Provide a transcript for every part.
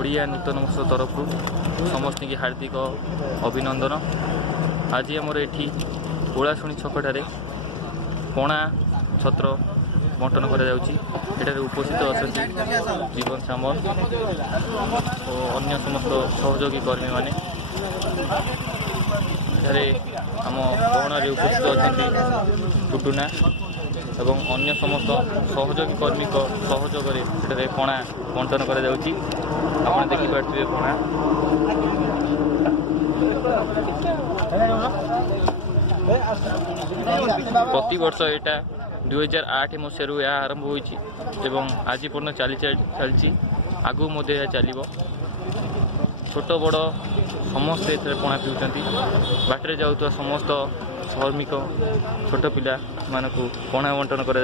ओडिया नूतन वर्ष तरफ समस्त की हार्दिक अभिनंदन। आज आमर ये ओलाशुणी छकटारे पणा छत्र बंटन कर उपस्थित अच्छा जीवन सामल और अन्य समस्त सहयोगी कर्मी माने आम पणारे उपस्थित अच्छा टुटुना एवं अन्य समस्त सहयोगी कर्मी सहयोग से पणा बंटन कर देखिपे पणा प्रति वर्ष यहाँ 2008 मसीह यह आरंभ होती आज पर्यटन चली आगू चलो छोट बड़ समस्ते पणा पिउछंती बाटर जाऊा समस्त श्रमिक छोट पिला मानक पणा बंटन कर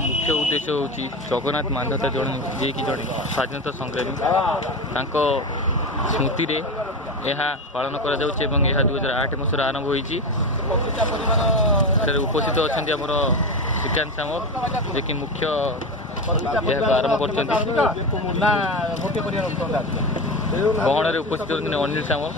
मुख्य उद्देश्य हूँ जगन्नाथ मांधाता जी कि जड़े स्वाधीनता संग्रामी स्मृति रे यह पालन कर 2008 मसीह आरंभ होती उपस्थित अच्छा आमर श्रीकांत सामल जे कि मुख्य आरंभ कर गहण उपस्थित होती अनिल सामल।